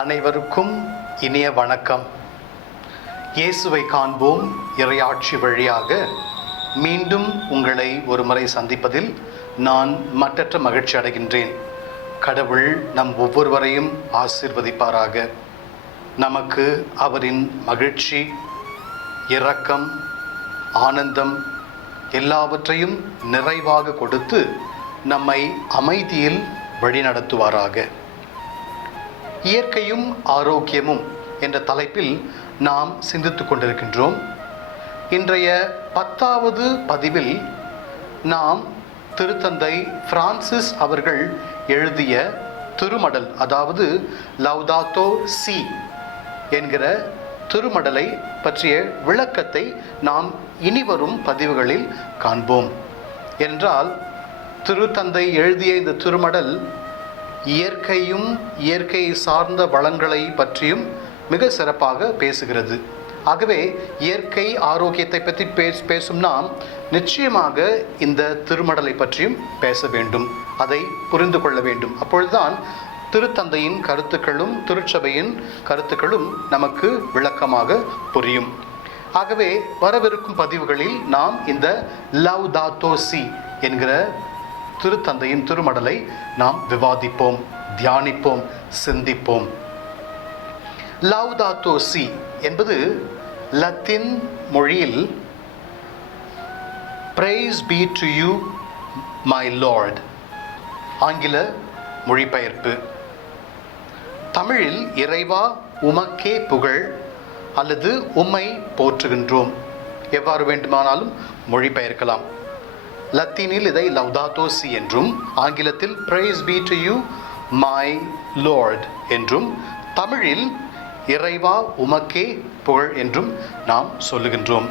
அனைவருக்கும் இனிய வணக்கம். இயேசுவை காண்போம் இறையாட்சி வழியாக மீண்டும் உங்களை ஒரு முறை சந்திப்பதில் நான் மற்றற்ற மகிழ்ச்சி அடைகின்றேன். கடவுள் நம் ஒவ்வொருவரையும் ஆசீர்வதிப்பாராக. நமக்கு அவரின் மகிழ்ச்சி, இரக்கம், ஆனந்தம் எல்லாவற்றையும் நிறைவாக கொடுத்து நம்மை அமைதியில் வழிநடத்துவாராக. இயற்கையும் ஆரோக்கியமும் என்ற தலைப்பில் நாம் சிந்தித்துக் கொண்டிருக்கின்றோம். இன்றைய 10வது பதிவில் நாம் திருத்தந்தை பிரான்சிஸ் அவர்கள் எழுதிய திருமடல், அதாவது லவ்தாத்தோ சி என்கிற திருமடலை பற்றிய விளக்கத்தை நாம் இனிவரும் பதிவுகளில் காண்போம். என்றால் திருத்தந்தை எழுதிய இந்த திருமடல் இயற்கையும் இயற்கையை சார்ந்த வளங்களை பற்றியும் மிக சிறப்பாக பேசுகிறது. ஆகவே இயற்கை ஆரோக்கியத்தை பற்றி பேசும் நாம் நிச்சயமாக இந்த திருமடலை பற்றியும் பேச வேண்டும், அதை புரிந்து கொள்ள வேண்டும். அப்பொழுதுதான் திருத்தந்தையின் கருத்துக்களும் திருச்சபையின் கருத்துக்களும் நமக்கு விளக்கமாக புரியும். ஆகவே வரவிருக்கும் பதிவுகளில் நாம் இந்த லவ்தாத்தோ சி என்கிற திருத்தந்தையின் திருமடலை நாம் விவாதிப்போம், தியானிப்போம், சிந்திப்போம். லவ்தாத்தோ சி என்பது லத்தீன் மொழியில் praise be to you my lord, ஆங்கில மொழிபெயர்ப்பு. தமிழில் இறைவா உமக்கே புகழ் அல்லது உம்மை போற்றுகின்றோம், எவ்வாறு வேண்டுமானாலும் மொழிபெயர்க்கலாம். லத்தீனில் இதை லவ்தாத்தோ சி என்றும், ஆங்கிலத்தில் praise be to you my lord என்றும், தமிழில் இறைவா உமக்கே புகழ் என்றும் நாம் சொல்லுகின்றோம்.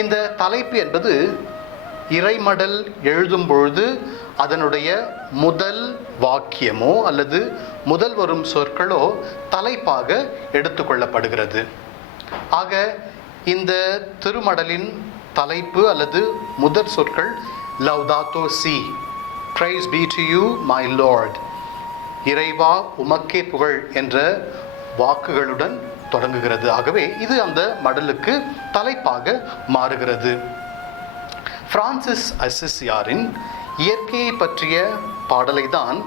இந்த தலைப்பு என்பது இறைமடல் எழுதும் பொழுது அதனுடைய முதல் வாக்கியமோ அல்லது முதல் வரும் சொற்களோ தலைப்பாக எடுத்துக்கொள்ளப்படுகிறது. ஆக இந்த திருமடலின் தலைப்பு அல்லது முதற் சொற்கள் லவ்தாத்தோ C, praise be to you my lord, இறைவா உமக்கே புகழ் என்ற வாக்குகளுடன் தொடங்குகிறது. ஆகவே இது அந்த மடலுக்கு தலைப்பாக மாறுகிறது. பிரான்சிஸ் அசிசியாரின் இயற்கையை பற்றிய பாடலை தான்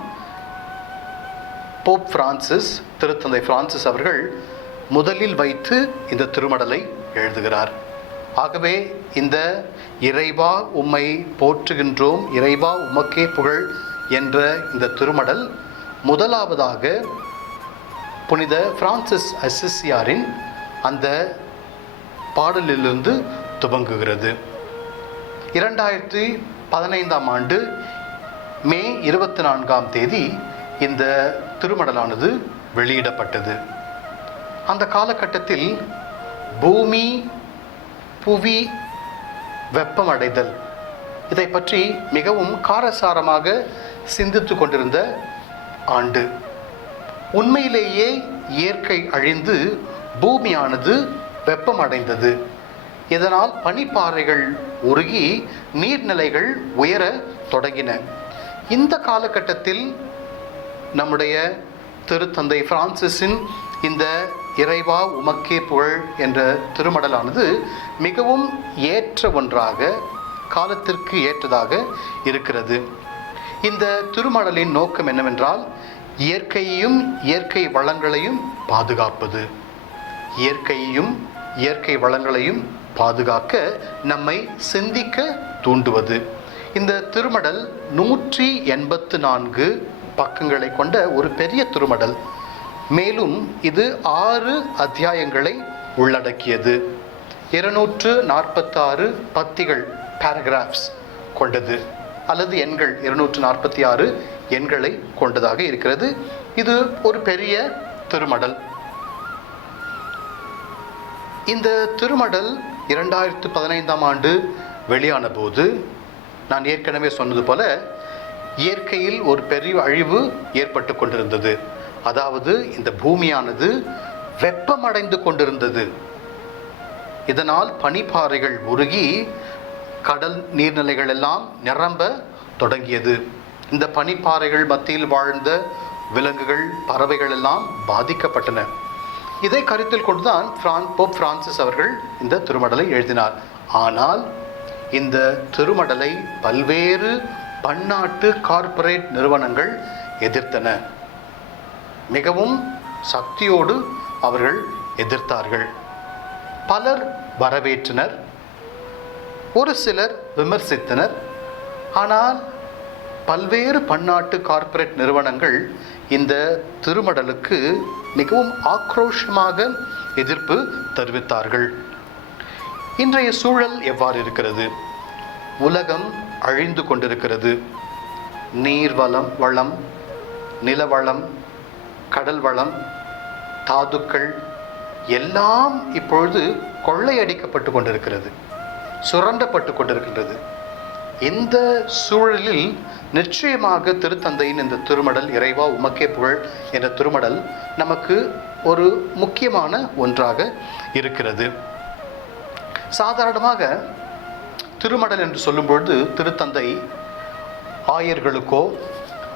போப் பிரான்சிஸ், திருத்தந்தை பிரான்சிஸ் அவர்கள் முதலில் வைத்து இந்த திருமடலை எழுதுகிறார். ஆகவே இந்த இறைவா உம்மை போற்றுகின்றோம், இறைவா உமக்கே புகழ் என்ற இந்த திருமடல் முதலாவதாக புனித பிரான்சிஸ் அசிசியாரின் அந்த பாடலிலிருந்து துவங்குகிறது. 2015ஆம் ஆண்டு மே 24ஆம் தேதி இந்த திருமடலானது வெளியிடப்பட்டது. அந்த காலகட்டத்தில் புவி வெப்பமடைதல் இதை பற்றி மிகவும் காரசாரமாக சிந்தித்து கொண்டிருந்த ஆண்டு. உண்மையிலேயே இயற்கை அழிந்து பூமியானது வெப்பமடைந்தது. இதனால் பனிப்பாறைகள் உருகி நீர்நிலைகள் உயர தொடங்கின. இந்த காலகட்டத்தில் நம்முடைய திருத்தந்தை பிரான்சிஸின் இந்த இறைவா உமக்கே புகழ் என்ற திருமடலானது மிகவும் ஏற்ற ஒன்றாக, காலத்திற்கு ஏற்றதாக இருக்கிறது. இந்த திருமடலின் நோக்கம் என்னவென்றால் இயற்கையையும் இயற்கை வளங்களையும் பாதுகாப்பது. இயற்கையையும் இயற்கை வளங்களையும் பாதுகாக்க நம்மை சிந்திக்க தூண்டுவது. இந்த திருமடல் 184 பக்கங்களை கொண்ட ஒரு பெரிய திருமடல். மேலும் இது 6 அத்தியாயங்களை உள்ளடக்கியது. 246 பத்திகள், பேராகிராஃப்ஸ் கொண்டது, அல்லது எண்கள் 246 எண்களை கொண்டதாக இருக்கிறது. இது ஒரு பெரிய திருமடல். இந்த திருமடல் 2015ஆம் ஆண்டு வெளியான போது நான் ஏற்கனவே சொன்னது போல இயற்கையில் ஒரு பெரிய அழிவு ஏற்பட்டு கொண்டிருந்தது. அதாவது இந்த பூமியானது வெப்பமடைந்து கொண்டிருந்தது. இதனால் பனிப்பாறைகள் உருகி கடல் நீர்நிலைகள் எல்லாம் நிரம்ப தொடங்கியது. இந்த பனிப்பாறைகள் மத்தியில் வாழ்ந்த விலங்குகள், பறவைகள் எல்லாம் பாதிக்கப்பட்டன. இதை கருத்தில் கொண்டுதான் போப் பிரான்சிஸ் அவர்கள் இந்த திருமடலை எழுதினார். ஆனால் இந்த திருமடலை பல்வேறு பன்னாட்டு கார்ப்பரேட் நிறுவனங்கள் எதிர்த்தன. மிகவும் சக்தியோடு அவர்கள் எதிர்த்தார்கள். பலர் வரவேற்றனர், ஒரு சிலர் விமர்சித்தனர். ஆனால் பல்வேறு பன்னாட்டு கார்ப்பரேட் நிறுவனங்கள் இந்த திருமடலுக்கு மிகவும் ஆக்ரோஷமாக எதிர்ப்பு தெரிவித்தார்கள். இன்றைய சூழல் எவ்வாறு இருக்கிறது? உலகம் அழிந்து கொண்டிருக்கிறது. நீர்வளம், நிலவளம், கடல் வளம், தாதுக்கள் எல்லாம் இப்பொழுது கொள்ளையடிக்கப்பட்டு கொண்டிருக்கிறது, சுரண்டப்பட்டு கொண்டிருக்கின்றது. இந்த சூழலில் நிச்சயமாக திருத்தந்தையின் இந்த திருமடல், இறைவா உமக்கே புகழ் என்ற திருமடல் நமக்கு ஒரு முக்கியமான ஒன்றாக இருக்கிறது. சாதாரணமாக திருமடல் என்று சொல்லும்பொழுது திருத்தந்தை ஆயர்களுக்கோ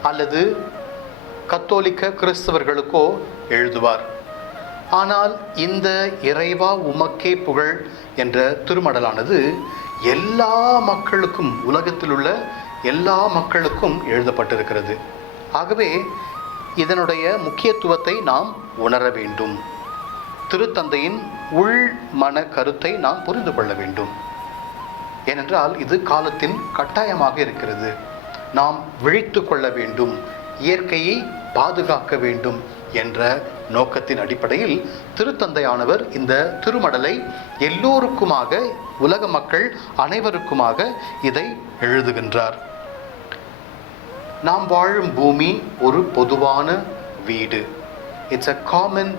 அல்லது கத்தோலிக்க கிறிஸ்தவர்களுக்கோ எழுதுவார். ஆனால் இந்த இறைவா உமக்கே புகழ் என்ற திருமடலானது எல்லா மக்களுக்கும், உலகத்தில் உள்ள எல்லா மக்களுக்கும் எழுதப்பட்டிருக்கிறது. ஆகவே இதனுடைய முக்கியத்துவத்தை நாம் உணர வேண்டும். திருத்தந்தையின் உள் மன கருத்தை நாம் புரிந்து கொள்ள வேண்டும். ஏனென்றால் இது காலத்தின் கட்டாயமாக இருக்கிறது. நாம் விழித்து கொள்ள வேண்டும், இயற்கையை பாதுகாக்க வேண்டும் என்ற நோக்கத்தின் அடிப்படையில் திருத்தந்தையானவர் இந்த திருமடலை எல்லோருக்குமாக, உலக மக்கள் அனைவருக்குமாக இதை எழுதுகின்றார். நாம் வாழும் பூமி ஒரு பொதுவான வீடு. It's a common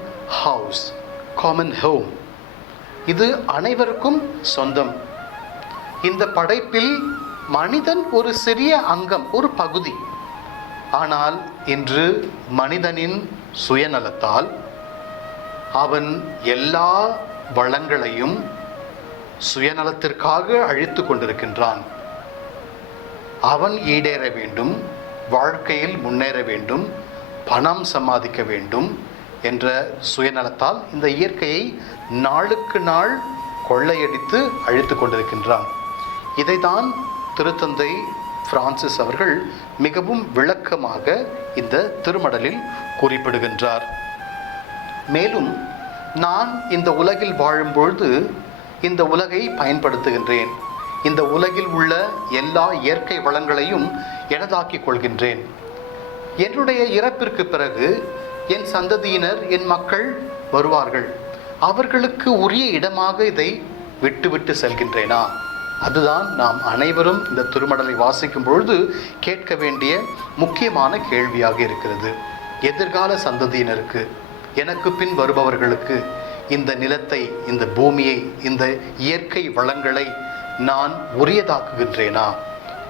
house, common home. இது அனைவருக்கும் சொந்தம். இந்த படைப்பில் மனிதன் ஒரு சிறிய அங்கம், ஒரு பகுதி. ஆனால் இன்று மனிதனின் சுயநலத்தால் அவன் எல்லா வளங்களையும் சுயநலத்திற்காக அழித்து கொண்டிருக்கின்றான். அவன் ஈடேற வேண்டும், வாழ்க்கையில் முன்னேற வேண்டும், பணம் சம்பாதிக்க வேண்டும் என்ற சுயநலத்தால் இந்த இயற்கையை நாளுக்கு நாள் கொள்ளையடித்து அழித்து கொண்டிருக்கின்றான். இதைதான் திருத்தந்தை பிரான்சிஸ் அவர்கள் மிகவும் விளக்கமாக இந்த திருமடலில் குறிப்பிடுகின்றார். மேலும் நான் இந்த உலகில் வாழும்பொழுது இந்த உலகை பயன்படுத்துகின்றேன். இந்த உலகில் உள்ள எல்லா இயற்கை வளங்களையும் எனதாக்கிக் கொள்கின்றேன். என்னுடைய இறப்பிற்கு பிறகு என் சந்ததியினர், என் மக்கள் வருவார்கள். அவர்களுக்கு உரிய இடமாக இதை விட்டு செல்கின்றேனா? அதுதான் நாம் அனைவரும் இந்த திருமடலை வாசிக்கும் பொழுது கேட்க வேண்டிய முக்கியமான கேள்வியாக இருக்கிறது. எதிர்கால சந்ததியினருக்கு, எனக்கு பின் வருபவர்களுக்கு இந்த நிலத்தை, இந்த பூமியை, இந்த இயற்கை வளங்களை நான் உரியதாக்குகின்றேனா?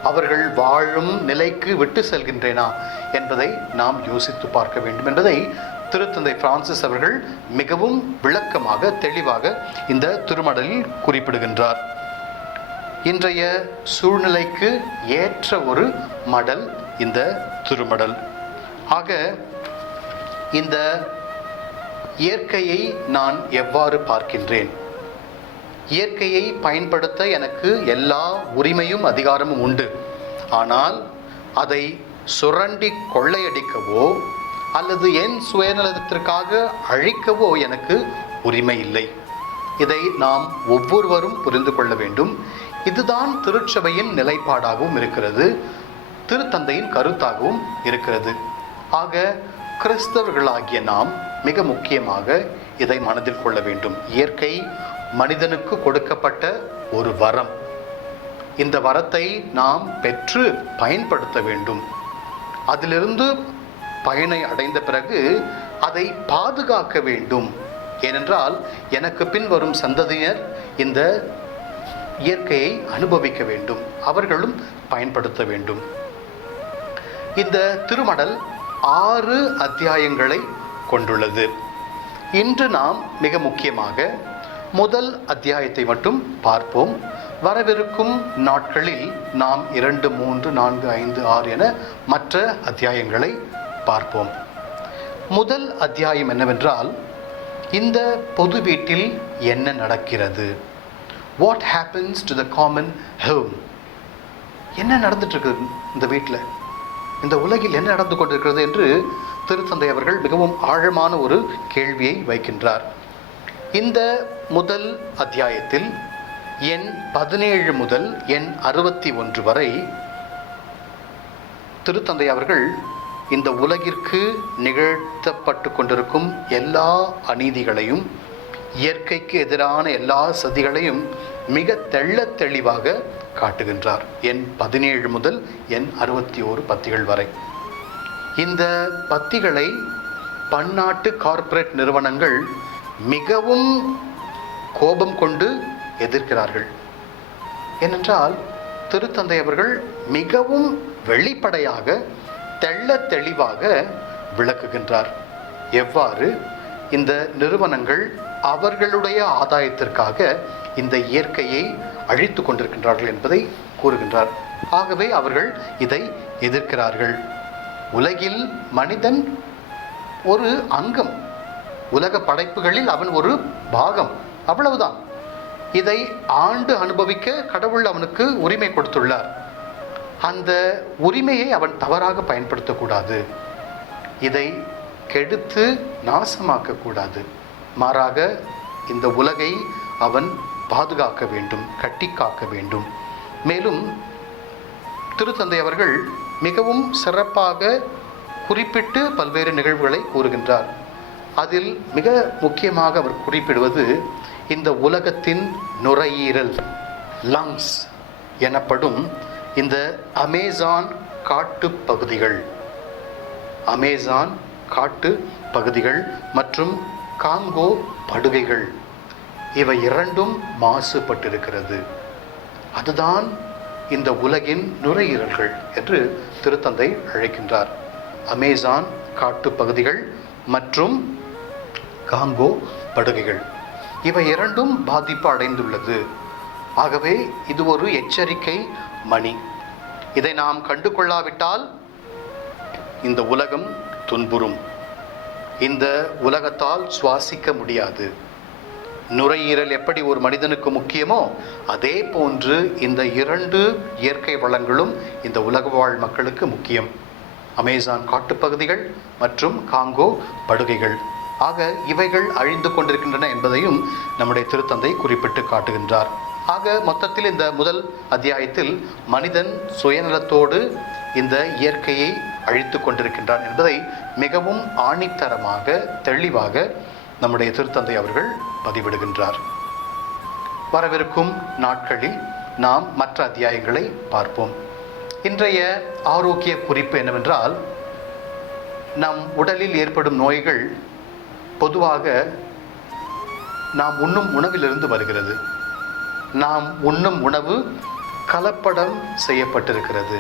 அவர்கள் வாழும் நிலைக்கு விட்டு செல்கின்றேனா என்பதை நாம் யோசித்து பார்க்க வேண்டும் என்பதை திருத்தந்தை பிரான்சிஸ் அவர்கள் மிகவும் விளக்கமாக, தெளிவாக இந்த திருமடலில் குறிப்பிடுகின்றார். இன்றைய சூழ்நிலைக்கு ஏற்ற ஒரு மடல் இந்த திருமடல். ஆக இந்த இயற்கையை நான் எவ்வாறு பார்க்கின்றேன்? இயற்கையை பயன்படுத்த எனக்கு எல்லா உரிமையும் அதிகாரமும் உண்டு. ஆனால் அதை சுரண்டி கொள்ளையடிக்கவோ அல்லது என் சுயநலத்திற்காக அழிக்கவோ எனக்கு உரிமை இல்லை. இதை நாம் ஒவ்வொருவரும் புரிந்து கொள்ள வேண்டும். இதுதான் திருச்சபையின் நிலைப்பாடாகவும் இருக்கிறது, திருத்தந்தையின் கருத்தாகவும் இருக்கிறது. ஆக கிறிஸ்தவர்களாகிய நாம் மிக முக்கியமாக இதை மனதில் கொள்ள வேண்டும். இயற்கை மனிதனுக்கு கொடுக்கப்பட்ட ஒரு வரம். இந்த வரத்தை நாம் பெற்று பயன்படுத்த வேண்டும். அதிலிருந்து பயனை அடைந்த பிறகு அதை பாதுகாக்க வேண்டும். ஏனென்றால் எனக்கு பின் வரும் சந்ததியினர் இந்த இயற்கையை அனுபவிக்க வேண்டும், அவர்களும் பயன்படுத்த வேண்டும். இந்த திருமடல் 6 அத்தியாயங்களை கொண்டுள்ளது. இன்று நாம் மிக முக்கியமாக முதல் அத்தியாயத்தை மட்டும் பார்ப்போம். வரவிருக்கும் நாட்களில் நாம் 2, 3, 4, 5, 6 என மற்ற அத்தியாயங்களை பார்ப்போம். முதல் அத்தியாயம் என்னவென்றால், இந்த பொது வீட்டில் என்ன நடக்கிறது? What happens to the common home? என்ன நடந்துட்டு இருக்குது இந்த வீட்டில், இந்த உலகில் என்ன நடந்து கொண்டிருக்கிறது என்று திருத்தந்தை அவர்கள் மிகவும் ஆழமான ஒரு கேள்வியை வைக்கின்றார். இந்த முதல் அத்தியாயத்தில் எண் 17 முதல் எண் 61 வரை திருத்தந்தை அவர்கள் இந்த உலகிற்கு நிகழ்த்தப்பட்டு கொண்டிருக்கும் எல்லா அநீதிகளையும், இயற்கைக்கு எதிரான எல்லா சதிகளையும் மிக தெள்ளத் தெளிவாக காட்டுகின்றார். எண் 17 முதல் எண் 61 பத்திகள் வரை. இந்த பத்திகளை பன்னாட்டு கார்ப்பரேட் நிறுவனங்கள் மிகவும் கோபம் கொண்டு எதிர்க்கிறார்கள். ஏனென்றால் திருத்தந்தை அவர்கள் மிகவும் வெளிப்படையாக தெள்ளத் தெளிவாக விளக்குகின்றார். எவ்வாறு இந்த நிறுவனங்கள் அவர்களுடைய ஆதாயத்திற்காக இந்த இயற்கையை அழித்து கொண்டிருக்கின்றார்கள் என்பதை கூறுகின்றார். ஆகவே அவர்கள் இதை எதிர்க்கிறார்கள். உலகில் மனிதன் ஒரு அங்கம், உலக படைப்புகளில் அவன் ஒரு பாகம், அவ்வளவுதான். இதை ஆண்டு அனுபவிக்க கடவுள் அவனுக்கு உரிமை கொடுத்துள்ளார். அந்த உரிமையை அவன் தவறாக பயன்படுத்தக்கூடாது. இதை கெடுத்து நாசமாக்கக்கூடாது. மாறாக இந்த உலகை அவன் பாதுகாக்க வேண்டும், கட்டி காக்க வேண்டும். மேலும் திருத்தந்தை அவர்கள் மிகவும் சிறப்பாக குறிப்பிட்டு பல்வேறு நிகழ்வுகளை கூறுகின்றார். அதில் மிக முக்கியமாக அவர் குறிப்பிடுவது இந்த உலகத்தின் நுரையீரல், லங்ஸ் எனப்படும் இந்த அமேசான் காட்டு பகுதிகள், அமேசான் காட்டு பகுதிகள் மற்றும் காங்கோ படுகைகள், இவை இரண்டும் மாசுபட்டிருக்கிறது. அதுதான் இந்த உலகின் நுரையீரல்கள் என்று திருத்தந்தை அழைக்கின்றார். அமேசான் காட்டு பகுதிகள் மற்றும் காங்கோ படுகைகள், இவை இரண்டும் பாதிப்பு அடைந்துள்ளது. ஆகவே இது ஒரு எச்சரிக்கை மணி. இதை நாம் கண்டு கொள்ளாவிட்டால் இந்த உலகம் துன்புறும். இந்த உலகத்தால் சுவாசிக்க முடியாது. நுரையீரல் எப்படி ஒரு மனிதனுக்கு முக்கியமோ அதே போன்று இந்த இரண்டு இயற்கை வளங்களும் இந்த உலக வாழ் மக்களுக்கு முக்கியம். அமேசான் காட்டுப்பகுதிகள் மற்றும் காங்கோ படுகைகள். ஆக இவைகள் அழிந்து கொண்டிருக்கின்றன என்பதையும் நம்முடைய திருத்தந்தை குறிப்பிட்டு காட்டுகின்றார். ஆக மொத்தத்தில் இந்த முதல் அத்தியாயத்தில் மனிதன் சுயநலத்தோடு இந்த இயற்கையை அழித்து கொண்டிருக்கின்றான் என்பதை மிகவும் ஆணித்தரமாக தெளிவாக நம்முடைய திருத்தந்தை அவர்கள் பதிவிடுகின்றார். வரவிருக்கும் நாட்களில் நாம் மற்ற அத்தியாயங்களை பார்ப்போம். இன்றைய ஆரோக்கிய குறிப்பு என்னவென்றால், நம் உடலில் ஏற்படும் நோய்கள் பொதுவாக நாம் உண்ணும் உணவிலிருந்து வருகிறது. நாம் உண்ணும் உணவு கலப்படம் செய்யப்பட்டிருக்கிறது.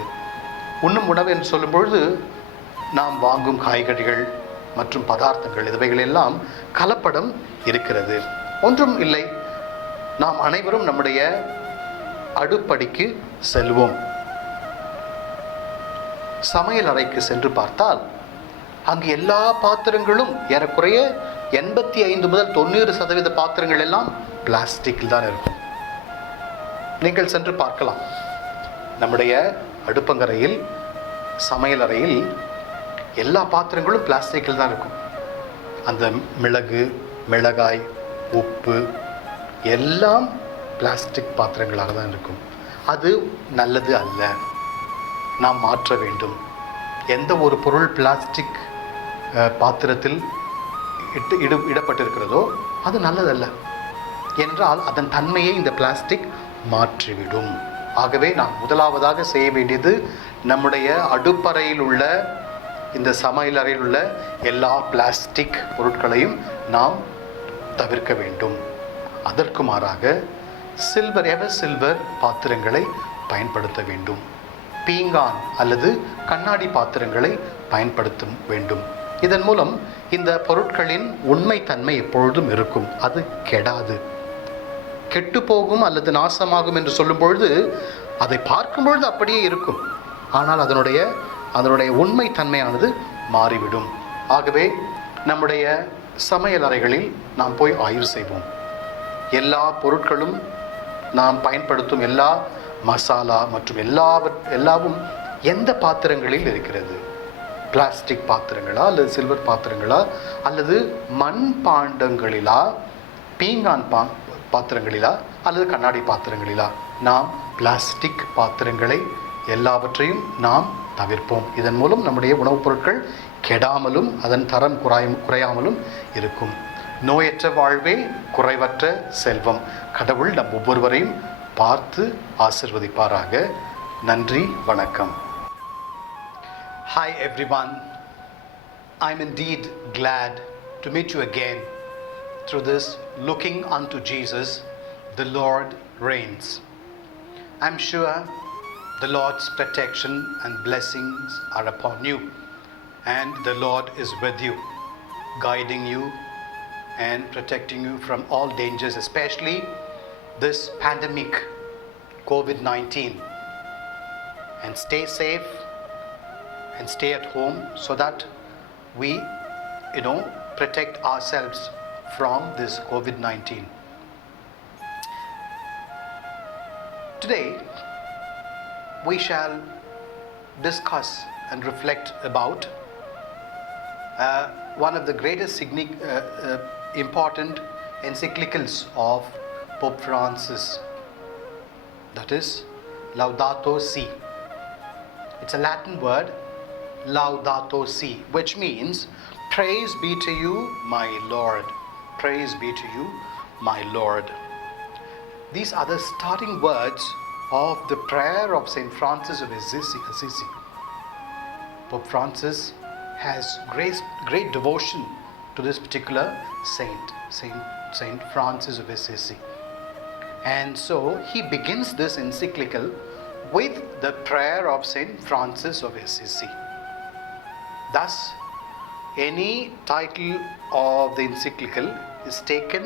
உண்ணும் உணவு என்று சொல்லும் பொழுது நாம் வாங்கும் காய்கறிகள் மற்றும் பதார்த்தங்கள் இவைகளெல்லாம் கலப்படம் இருக்கிறது. ஒன்றும் இல்லை, நாம் அனைவரும் நம்முடைய அடுப்படிக்கு செல்வோம். சமையல் அறைக்கு சென்று பார்த்தால் அங்கு எல்லா பாத்திரங்களும் ஏறக்குறைய 85 முதல் 90% பாத்திரங்கள் எல்லாம் பிளாஸ்டிக்கில் தான் இருக்கும். நீங்கள் சென்று பார்க்கலாம். நம்முடைய அடுப்பங்கரையில், சமையல் அறையில் எல்லா பாத்திரங்களும் பிளாஸ்டிக்கில் தான் இருக்கும். அந்த மிளகு, மிளகாய், உப்பு எல்லாம் பிளாஸ்டிக் பாத்திரங்களாக தான் இருக்கும். அது நல்லது அல்ல, நாம் மாற்ற வேண்டும். எந்த ஒரு பொருள் பிளாஸ்டிக் பாத்திரத்தில் இடப்பட்டிருக்கிறதோ அது நல்லதல்ல. என்றால் அதன் தன்மையை இந்த பிளாஸ்டிக் மாற்றிவிடும். ஆகவே நாம் முதலாவதாக செய்ய வேண்டியது நம்முடைய அடுப்பறையில் உள்ள, இந்த சமையல் அறையில் உள்ள எல்லா பிளாஸ்டிக் பொருட்களையும் நாம் தவிர்க்க வேண்டும். அதற்கு மாறாக எவர் சில்வர் பாத்திரங்களை பயன்படுத்த வேண்டும். பீங்கான் அல்லது கண்ணாடி பாத்திரங்களை பயன்படுத்த வேண்டும். இதன் மூலம் இந்த பொருட்களின் உண்மைத்தன்மை எப்பொழுதும் இருக்கும். அது கெடாது. கெட்டு போகும் அல்லது நாசமாகும் என்று சொல்லும் பொழுது அதை பார்க்கும் பொழுது அப்படியே இருக்கும். ஆனால் அதனுடைய உண்மைத்தன்மையானது மாறிவிடும். ஆகவே நம்முடைய சமையல் அறைகளில் நாம் போய் ஆய்வு செய்வோம். எல்லா பொருட்களும் நாம் பயன்படுத்தும் எல்லா மசாலா மற்றும் எல்லாவும் எந்த பாத்திரங்களில் இருக்கிறது? பிளாஸ்டிக் பாத்திரங்களா அல்லது சில்வர் பாத்திரங்களா அல்லது மண் பாண்டங்களிலா, பீங்கான் பாத்திரங்களிலா அல்லது கண்ணாடி பாத்திரங்களிலா? நாம் பிளாஸ்டிக் பாத்திரங்களை எல்லாவற்றையும் நாம் தவிர்ப்போம். இதன் மூலம் நம்முடைய உணவுப் பொருட்கள் கெடாமலும் அதன் தரம் குறையாமலும் இருக்கும். நோயற்ற வாழ்வே குறைவற்ற செல்வம். கடவுள் நம் ஒவ்வொருவரையும் பார்த்து ஆசிர்வதிப்பாராக. நன்றி, வணக்கம். Hi everyone, I'm indeed glad to meet you again through this Looking unto Jesus, the Lord reigns. I'm sure the Lord's protection and blessings are upon you, and the Lord is with you, guiding you and protecting you from all dangers, especially this pandemic, COVID-19. And stay safe and stay at home so that we, protect ourselves from this COVID-19. Today, we shall discuss and reflect about one of the greatest important encyclicals of Pope Francis, that is Laudato Si. It's a Latin word, Laudato Si, which means praise be to you, my Lord. Praise be to you, my Lord. These are the starting words of the prayer of St. Francis of Assisi. Pope Francis has great devotion to this particular Saint Francis of Assisi. And so he begins this encyclical with the prayer of Saint Francis of Assisi. Thus, any title of the encyclical is taken,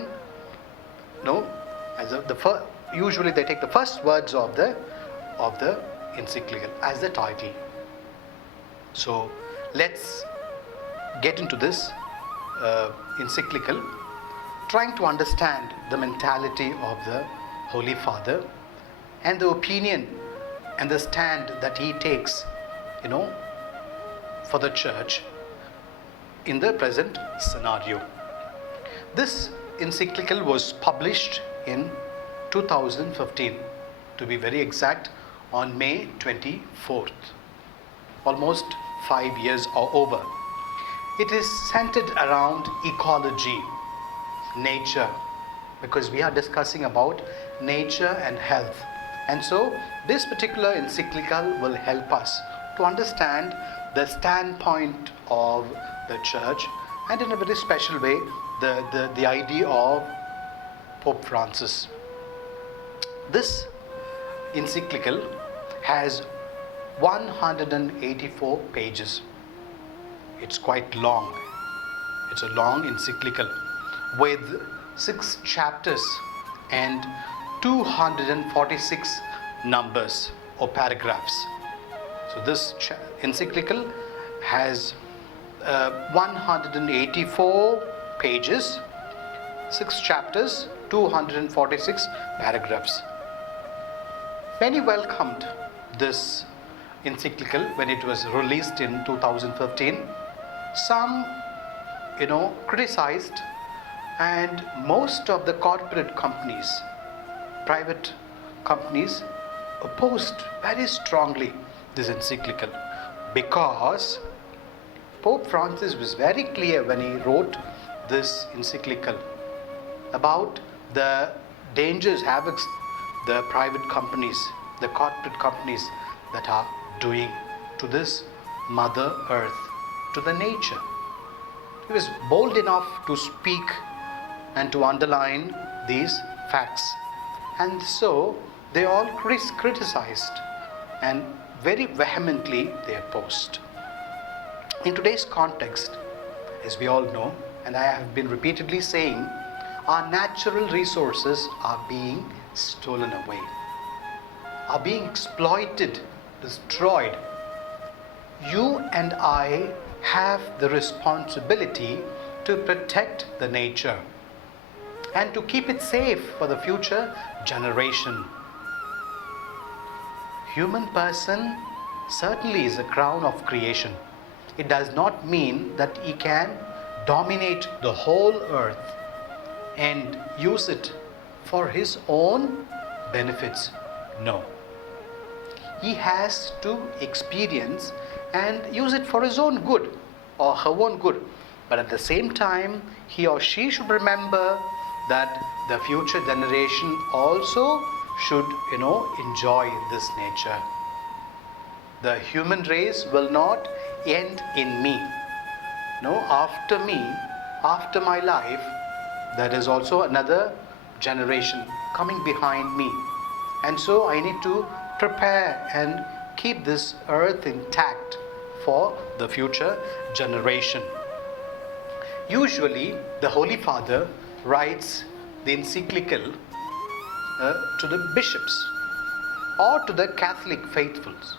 usually they take the first words of the encyclical as the title. So let's get into this encyclical, trying to understand the mentality of the Holy Father and the opinion and the stand that he takes, for the church in the present scenario. This encyclical was published in 2015, to be very exact, on May 24th. Almost 5 years are over. It is centered around ecology, nature, because we are discussing about nature and health. And so this particular encyclical will help us to understand the standpoint of the church, and in a very special way the idea of Pope Francis. This encyclical has 184 pages. It's quite long. It's a long encyclical with 6 chapters and 246 numbers or paragraphs. So this encyclical has 184 pages, 6 chapters, 246 paragraphs. Many welcomed this encyclical when it was released in 2015. Some, criticized, and most of the corporate companies, private companies, opposed very strongly this encyclical, because Pope Francis was very clear when he wrote this encyclical about the dangers, havocs the private companies, the corporate companies that are doing to this Mother Earth, to the nature. He was bold enough to speak and to underline these facts. And so they all criticized and very vehemently they opposed. In today's context, as we all know, and I have been repeatedly saying, our natural resources are being stolen away, are being exploited, destroyed. You and I have the responsibility to protect the nature and to keep it safe for the future generation. Human person certainly is a crown of creation. It does not mean that he can dominate the whole earth and use it for his own benefits. No. He has to experience and use it for his own good or her own good. But at the same time, he or she should remember that the future generation also should, enjoy this nature. The human race will not end in me. No, after me, after my life, there is also another generation coming behind me. And so I need to prepare and keep this earth intact for the future generation. Usually, the Holy Father writes the encyclical to the bishops or to the Catholic faithfuls.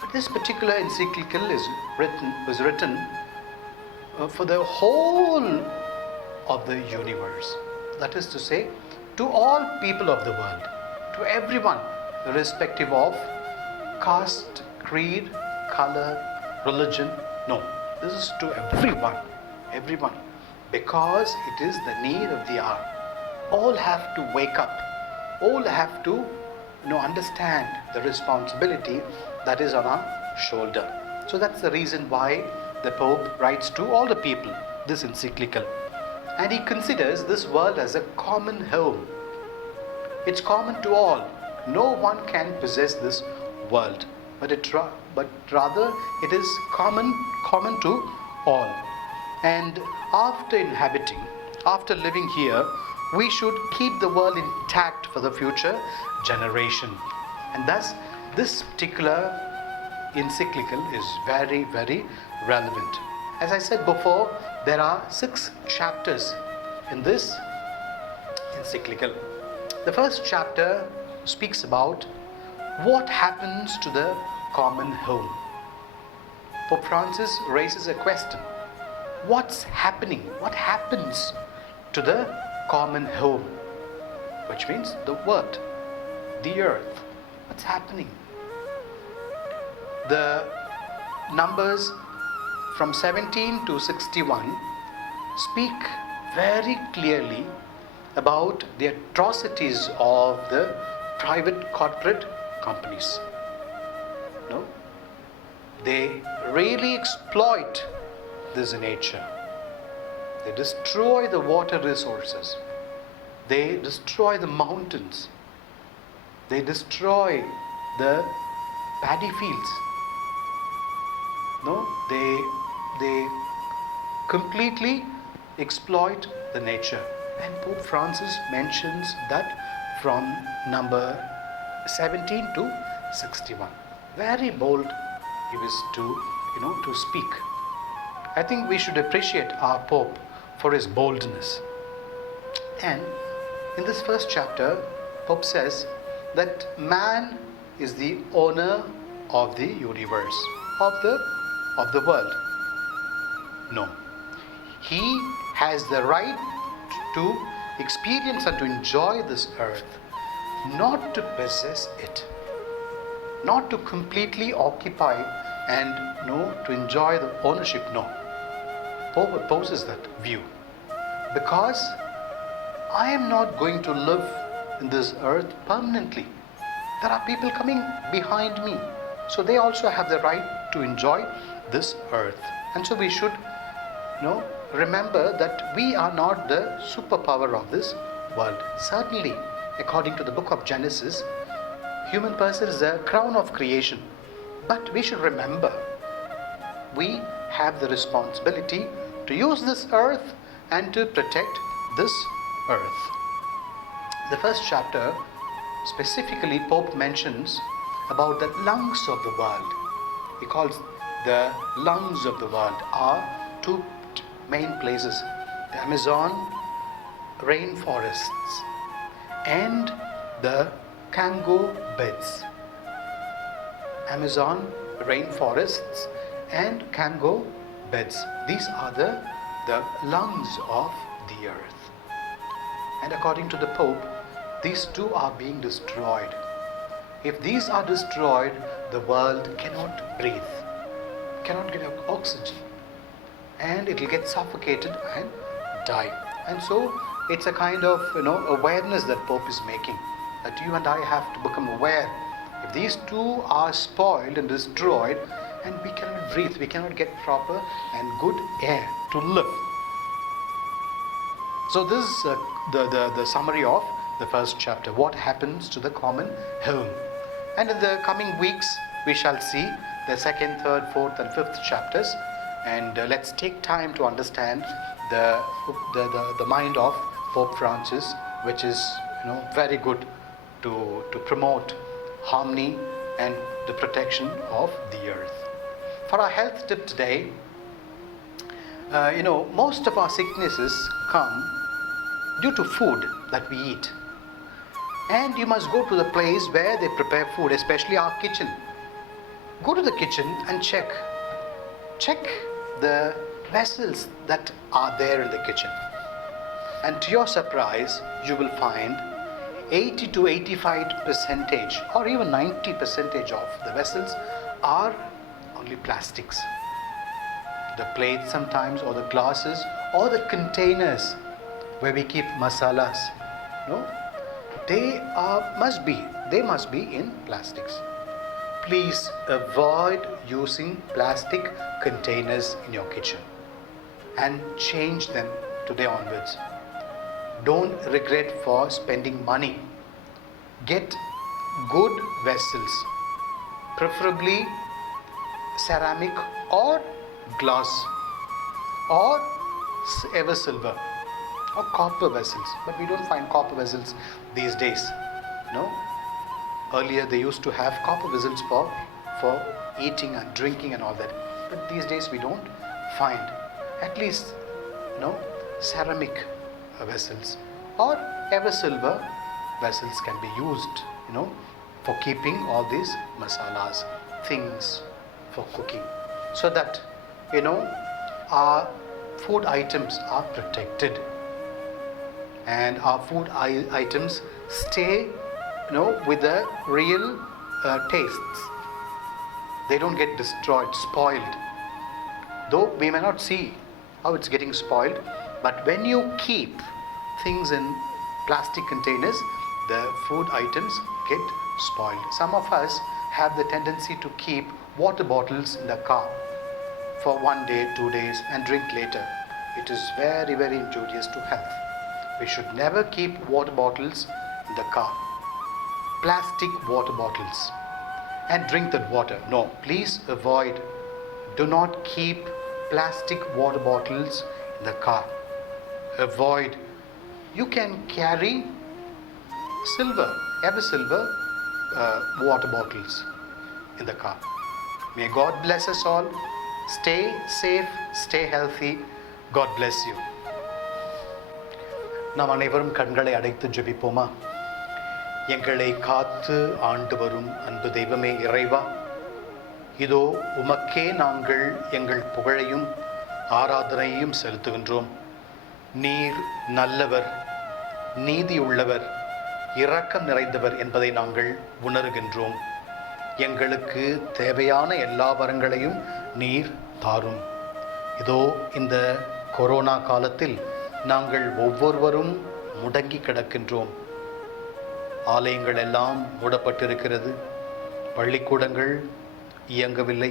But this particular encyclical was written for the whole of the universe. That is to say, to all people of the world, to everyone, irrespective of caste, creed, color, religion. No, this is to everyone, because it is the need of the hour. All have to wake up. All have to understand the responsibility that is on our shoulder. So that's the reason why the Pope writes to all the people this encyclical. And he considers this world as a common home. It's common to all. No one can possess this world, but rather it is common to all. And after living here, we should keep the world intact for the future generation. And thus, this particular encyclical is very, very relevant. As I said before, there are 6 chapters in this encyclical. The first chapter speaks about what happens to the common home. Pope Francis raises a question. What's happening? What happens to the common home? Which means the world, the earth. What's happening? The numbers from 17 to 61 speak very clearly about the atrocities of the private corporate companies. No? They really exploit this nature. They destroy the water resources. They destroy the mountains. They destroy the paddy fields. No, they completely exploit the nature. And Pope Francis mentions that from number 17 to 61. Very bold he was to speak. I think we should appreciate our Pope for his boldness. And in this first chapter, Pope says that man is the owner of the universe, of the world. No. He has the right to experience and to enjoy this earth, not to possess it, not to completely occupy and to enjoy the ownership. No. Pope opposes that view, because I am not going to live in this earth permanently. There are people coming behind me, so they also have the right to enjoy this earth. And so we should remember that we are not the superpower of this world. Certainly, according to the book of Genesis, human person is the crown of creation. But we should remember, we have the responsibility to use this earth and to protect this earth. The first chapter, specifically, Pope mentions about the lungs of the world. He calls the lungs of the world are 2 main places: the Amazon rainforests and the Congo beds. Amazon rainforests and Congo beds. These are the the lungs of the earth. And according to the Pope, these two are being destroyed. If these are destroyed, the world cannot breathe, cannot get oxygen, and it will get suffocated and die. And so it's a kind of awareness that Pope is making, that you and I have to become aware. If these two are spoiled and destroyed, and we cannot breathe, we cannot get proper and good air to live. So this is the summary of the first chapter, what happens to the common home. And in the coming weeks, we shall see the second, third, fourth and fifth chapters. And let's take time to understand the mind of Pope Francis, which is very good to promote harmony and the protection of the earth. For our health tip today, most of our sicknesses come due to food that we eat. And you must go to the place where they prepare food, especially our kitchen. Go to the kitchen and check the vessels that are there in the kitchen. And to your surprise, you will find 80 to 85% or even 90% of the vessels are only plastics. The plates sometimes, or the glasses, or the containers where we keep masalas, they must be in plastics. Please avoid using plastic containers in your kitchen and change them today onwards. Don't regret for spending money. Get good vessels, preferably ceramic or glass or ever silver or copper vessels. But we don't find copper vessels these days. Earlier they used to have copper vessels for eating and drinking and all that. But these days we don't find. At least ceramic vessels or ever silver vessels can be used for keeping all these masalas, things for cooking, so that our food items are protected and our food items stay with the real tastes. They don't get destroyed, spoiled. Though we may not see how it's getting spoiled, but when you keep things in plastic containers, the food items get spoiled. Some of us have the tendency to keep water bottles in the car for 1 day, 2 days and drink later. It is very, very injurious to health. We should never keep water bottles in the car, plastic water bottles, and drink that water. No, please avoid. Do not keep plastic water bottles in the car. Avoid. You can carry ever silver water bottles in the car. May God bless us all. Stay safe, stay healthy. God bless you. நாம் அனைவரும் கண்களை அடைத்து ஜெபிப்போமா? எங்களை காத்து ஆண்டு வரும் அன்பு தெய்வமே இறைவா, இதோ உமக்கே நாங்கள் எங்கள் புகழையும் ஆராதனையையும் செலுத்துகின்றோம். நீர் நல்லவர், நீதியுள்ளவர், இரக்கம் நிறைந்தவர் என்பதை நாங்கள் உணர்கின்றோம். எங்களுக்கு தேவையான எல்லா வரங்களையும் நீர் தாரும். இதோ இந்த கொரோனா காலத்தில் நாங்கள் ஒவ்வொருவரும் முடங்கி கிடக்கின்றோம். ஆலயங்கள் எல்லாம் மூடப்பட்டிருக்கிறது, பள்ளிக்கூடங்கள் இயங்கவில்லை,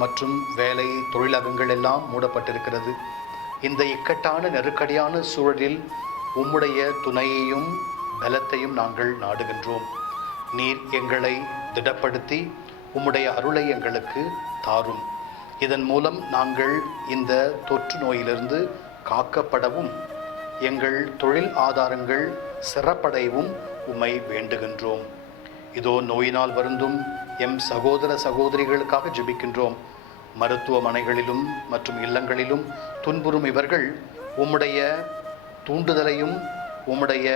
மற்றும் வேலை தொழிலகங்கள் எல்லாம் மூடப்பட்டிருக்கிறது. இந்த இக்கட்டான நெருக்கடியான சூழலில் உம்முடைய துணையையும் பலத்தையும் நாங்கள் நாடுகின்றோம். நீர் எங்களை திடப்படுத்தி உம்முடைய அருளை எங்களுக்கு தாரும். இதன் மூலம் நாங்கள் இந்த தொற்று நோயிலிருந்து காக்கப்படவும் எங்கள் தொழில் ஆதாரங்கள் சிறப்படையவும் உம்மை வேண்டுகின்றோம். இதோ நோயினால் வருந்தும் எம் சகோதர சகோதரிகளுக்காக ஜெபிக்கின்றோம். மருத்துவமனைகளிலும் மற்றும் இல்லங்களிலும் துன்புறும் இவர்கள் உம்முடைய தூண்டுதலையும் உம்முடைய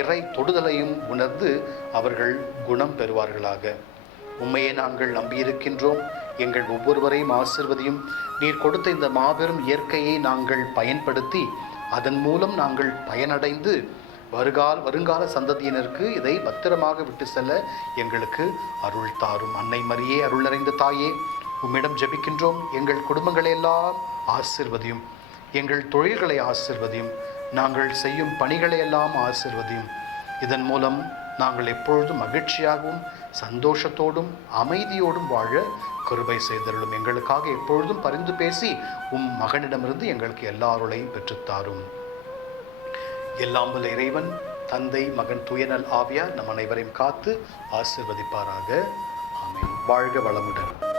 இறை தொடுதலையும் உணர்ந்து அவர்கள் குணம் பெறுவார்களாக. உம்மையே நாங்கள் நம்பியிருக்கின்றோம். எங்கள் ஒவ்வொருவரையும் ஆசிர்வதியும். நீர் கொடுத்த இந்த மாபெரும் இயற்கையை நாங்கள் பயன்படுத்தி அதன் மூலம் நாங்கள் பயனடைந்து வருங்கால சந்ததியினருக்கு இதை பத்திரமாக விட்டு செல்ல எங்களுக்கு அருள் தாரும். அன்னை மரியே, அருள் நிறைந்த தாயே, உம்மிடம் ஜெபிக்கின்றோம். எங்கள் குடும்பங்களை எல்லாம் ஆசிர்வதியும், எங்கள் தொழில்களை ஆசிர்வதியும், நாங்கள் செய்யும் பணிகளை எல்லாம் ஆசிர்வதியும். இதன் மூலம் நாங்கள் எப்பொழுதும் மகிழ்ச்சியாகவும் சந்தோஷத்தோடும் அமைதியோடும் வாழ கிருபை செய்தருளும். எங்களுக்காக எப்பொழுதும் பரிந்து பேசி மகனிடமிருந்து எங்களுக்கு எல்லா அருளையும் பெற்றுத்தாரும். எல்லாம் வல்ல இறைவன், தந்தை, மகன், தூயநல் ஆவியார் நம் அனைவரையும் காத்து ஆசிர்வதிப்பாராக. ஆமென். வாழ்க வளமுடன்.